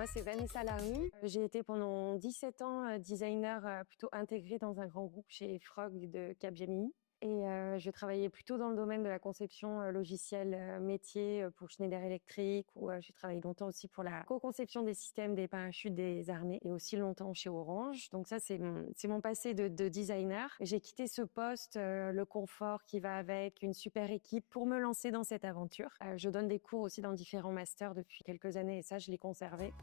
Moi, c'est Vanessa Larue. J'ai été pendant 17 ans designer plutôt intégré dans un grand groupe chez Frog de Capgemini. Et je travaillais plutôt dans le domaine de la conception logicielle métier pour Schneider Electric, ou j'ai travaillé longtemps aussi pour la co-conception des systèmes des parachutes des armées, et aussi longtemps chez Orange. Donc ça, c'est mon passé de designer. J'ai quitté ce poste, le confort qui va avec, une super équipe, pour me lancer dans cette aventure. Je donne des cours aussi dans différents masters depuis quelques années, et ça, je l'ai conservé.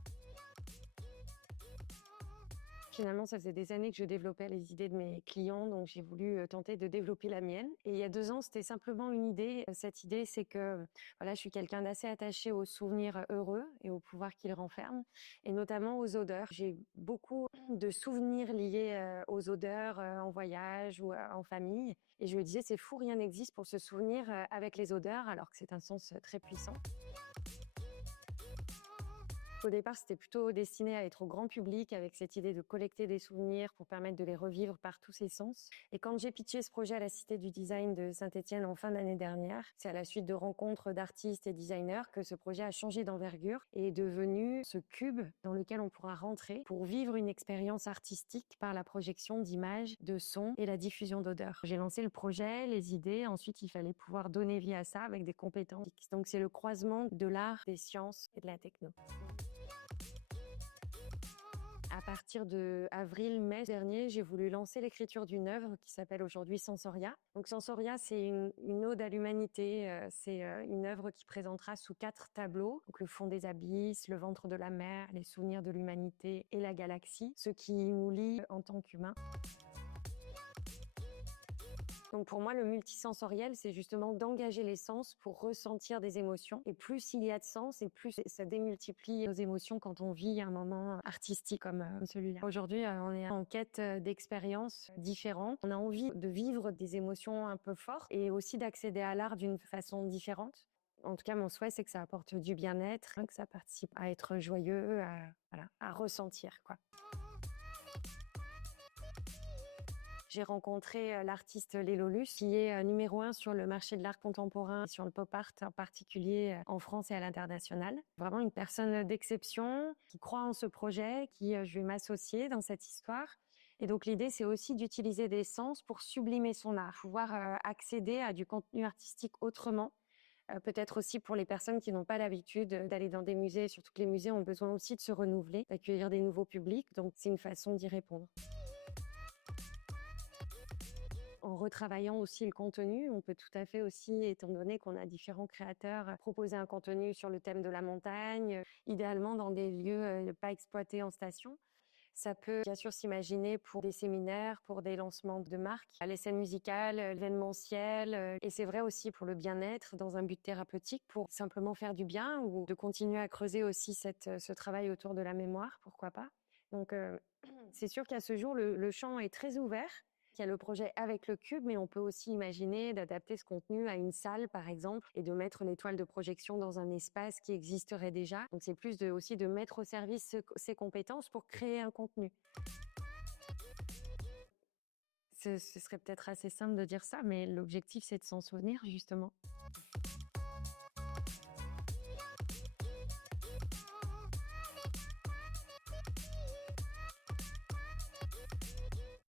Finalement, ça faisait des années que je développais les idées de mes clients, donc j'ai voulu tenter de développer la mienne. Et il y a 2 ans, c'était simplement une idée. Cette idée, c'est que voilà, je suis quelqu'un d'assez attaché aux souvenirs heureux et au pouvoir qu'ils renferment, et notamment aux odeurs. J'ai beaucoup de souvenirs liés aux odeurs en voyage ou en famille. Et je me disais, c'est fou, rien n'existe pour se souvenir avec les odeurs, alors que c'est un sens très puissant. Au départ, c'était plutôt destiné à être au grand public, avec cette idée de collecter des souvenirs pour permettre de les revivre par tous ses sens. Et quand j'ai pitché ce projet à la Cité du Design de Saint-Étienne en fin d'année dernière, c'est à la suite de rencontres d'artistes et designers que ce projet a changé d'envergure et est devenu ce cube dans lequel on pourra rentrer pour vivre une expérience artistique par la projection d'images, de sons et la diffusion d'odeurs. J'ai lancé le projet, les idées, ensuite il fallait pouvoir donner vie à ça avec des compétences. Donc c'est le croisement de l'art, des sciences et de la techno. À partir de avril-mai dernier, j'ai voulu lancer l'écriture d'une œuvre qui s'appelle aujourd'hui Sensoria. Donc Sensoria, c'est une ode à l'humanité. C'est une œuvre qui présentera sous 4 tableaux. Donc le fond des abysses, le ventre de la mer, les souvenirs de l'humanité et la galaxie, ce qui nous lie en tant qu'humains. Donc pour moi, le multisensoriel, c'est justement d'engager les sens pour ressentir des émotions. Et plus il y a de sens, et plus ça démultiplie nos émotions quand on vit un moment artistique comme celui-là. Aujourd'hui, on est en quête d'expériences différentes. On a envie de vivre des émotions un peu fortes et aussi d'accéder à l'art d'une façon différente. En tout cas, mon souhait, c'est que ça apporte du bien-être, que ça participe à être joyeux, à ressentir, quoi. J'ai rencontré l'artiste Lélolus, qui est numéro 1 sur le marché de l'art contemporain et sur le pop art en particulier en France et à l'international. Vraiment une personne d'exception qui croit en ce projet, je vais m'associer dans cette histoire. Et donc l'idée, c'est aussi d'utiliser des sens pour sublimer son art, pouvoir accéder à du contenu artistique autrement. Peut-être aussi pour les personnes qui n'ont pas l'habitude d'aller dans des musées, surtout que les musées ont besoin aussi de se renouveler, d'accueillir des nouveaux publics. Donc c'est une façon d'y répondre. En retravaillant aussi le contenu, on peut tout à fait aussi, étant donné qu'on a différents créateurs, proposer un contenu sur le thème de la montagne, idéalement dans des lieux pas exploités en station. Ça peut bien sûr s'imaginer pour des séminaires, pour des lancements de marques, les scènes musicales, l'événementiel. Et c'est vrai aussi pour le bien-être dans un but thérapeutique, pour simplement faire du bien ou de continuer à creuser aussi ce travail autour de la mémoire, pourquoi pas. Donc c'est sûr qu'à ce jour, le champ est très ouvert. Il y a le projet avec le cube, mais on peut aussi imaginer d'adapter ce contenu à une salle, par exemple, et de mettre les toiles de projection dans un espace qui existerait déjà. Donc, c'est plus aussi de mettre au service ces compétences pour créer un contenu. Ce serait peut-être assez simple de dire ça, mais l'objectif, c'est de s'en souvenir, justement.